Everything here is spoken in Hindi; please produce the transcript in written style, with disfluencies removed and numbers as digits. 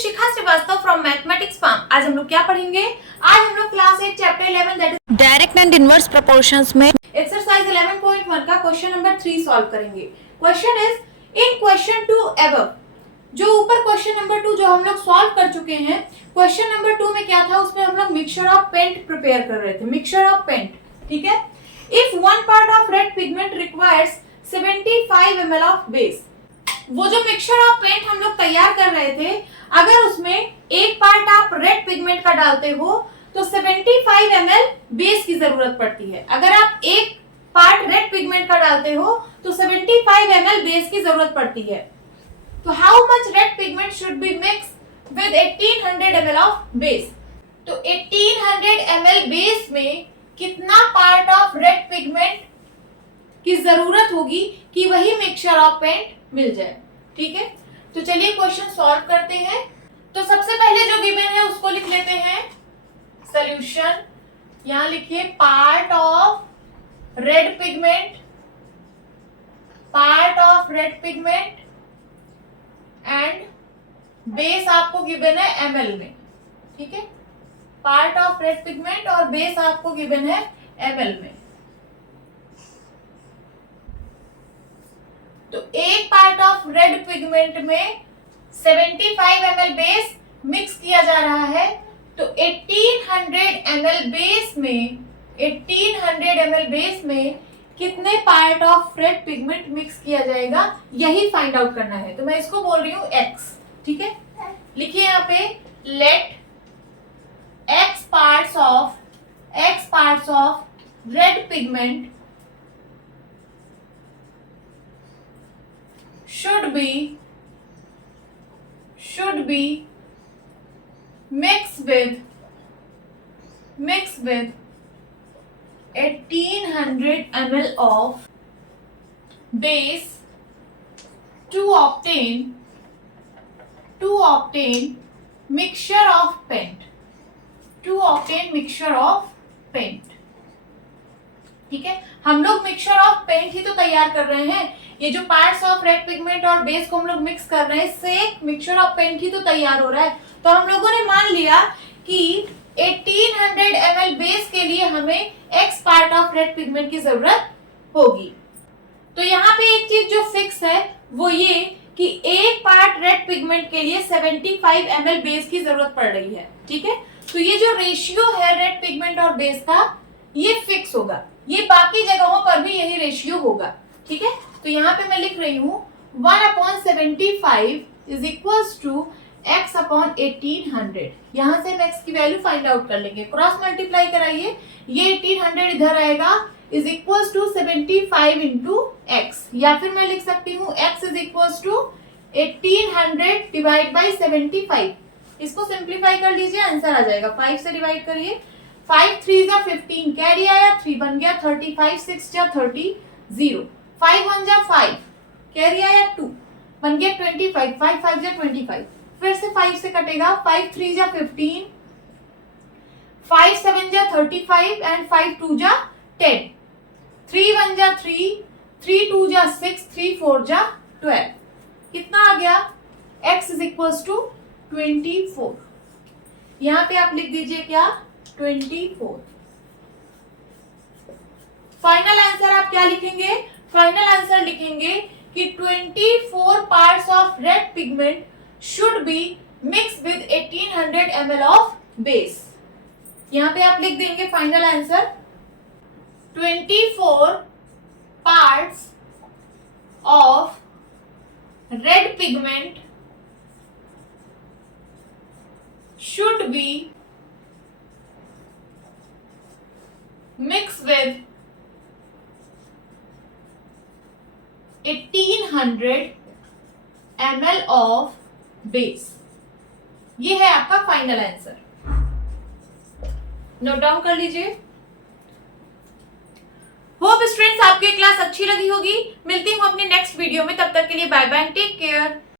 Shikha Srivastava from mathematics farm. आज हम लोग क्या पढ़ेंगे? आज हम लोग class 8 chapter 11 that is direct and inverse proportions में एक्सरसाइज 11.1 का क्वेश्चन नंबर 3 सॉल्व करेंगे। Question is in question 2 above, जो ऊपर क्वेश्चन नंबर 2 जो हम लोग सॉल्व कर चुके हैं, क्वेश्चन नंबर 2 में क्या था, उसमें हम लोग मिक्सचर ऑफ पेंट प्रिपेयर कर रहे थे। मिक्सचर ऑफ पेंट, ठीक है। If one part of red pigment requires 75 ml of base, वो जो मिक्सचर ऑफ पेंट हम लोग तैयार कर रहे थे, अगर उसमें एक पार्ट आप रेड पिगमेंट का डालते हो तो 75 ml बेस की जरूरत पड़ती है। अगर आप एक पार्ट रेड पिगमेंट का डालते हो तो 75 ml बेस की जरूरत पड़ती है। तो how much red pigment should be mix with 1800 ml of base? तो 1800 ml बेस में कितना पार्ट ऑफ रेड पिगमेंट की जरूरत होगी कि वही मिक्सचर ऑफ पेंट मिल जाए, ठीक है। तो चलिए क्वेश्चन सॉल्व करते हैं। तो सबसे पहले जो गिवन है उसको लिख लेते हैं सॉल्यूशन। यहां लिखिए part of red pigment, part of red pigment and base आपको गिवन है ml में, ठीक है। पार्ट ऑफ रेड पिगमेंट और बेस आपको गिवन है ml में। तो एक पार्ट ऑफ रेड पिगमेंट में 75 ml बेस मिक्स किया जा रहा है। तो 1800 ml बेस में 1800 ml बेस में कितने part of red pigment mix किया जाएगा, यही फाइंड आउट करना है। तो मैं इसको बोल रही हूं x, ठीक है। लिखिए यहाँ पे let x parts of red pigment should be mixed with 1800 ml of base to obtain mixture of paint, ठीक है। हम लोग मिक्सचर ऑफ पेंट ही तो तैयार कर रहे हैं। ये जो पार्ट्स ऑफ रेड पिगमेंट और बेस को हम लोग मिक्स कर रहे हैं, इससे एक मिक्सचर ऑफ पेंट ही तो तैयार हो रहा है। तो हम लोगों ने मान लिया कि 1800 ml बेस के लिए हमें x part of red pigment की जरूरत होगी। तो यहाँ पे एक चीज जो फिक्स है वो ये कि एक पार्ट रेड पिगमेंट के लिए 75 ml बेस की जरूरत पड़ रही है, ठीक है। तो ये जो रेशियो है रेड पिगमेंट और बेस का, ये फिक्स होगा। ये बाकी जगहों पर भी यही रेशियो होगा, ठीक है। तो यहाँ पे मैं लिख रही हूँ 1/75 is equals to x upon 1800। यहाँ से हम x की वैल्यू फाइंड आउट कर लेंगे। क्रॉस मल्टीप्लाई कराइए, ये 1800 इधर आएगा is equals to 75 into x, या फिर मैं लिख सकती हूँ x is equals to 1800 divide by 75। इसको सिंप्लीफाई कर लीजिए, आंसर आ जाएगा। 5 से डिवाइड करिए, 5 3 जा 15, कैरी आया 3 बन गया 35, 6 जा 30, 0, 5 1 जा 5, कैरी आया 2 बन गया 25, 5 5 जा 25, फिर से 5 से कटेगा, 5 3 जा 15, 5 7 जा 35 एंड 5 2 जा 10, 3 1 जा 3, 3 2 जा 6, 3 4 जा 12। कितना आ गया? x is equals to 24। यहाँ पे आप लिख दीजिए क्या? 24। फाइनल आंसर आप क्या लिखेंगे? फाइनल आंसर लिखेंगे कि 24 parts of red pigment should be mix with 1800 ml of base. यहाँ पे आप लिख देंगे final answer 24 parts of red pigment should be mixed with 1800 ml of base। ये है आपका फाइनल आंसर। नोट डाउन कर लीजिए। होप स्टूडेंट्स आपको ये क्लास अच्छी लगी होगी। मिलती हूँ अपनी नेक्स्ट वीडियो में, तब तक के लिए बाय बाय, टेक केयर।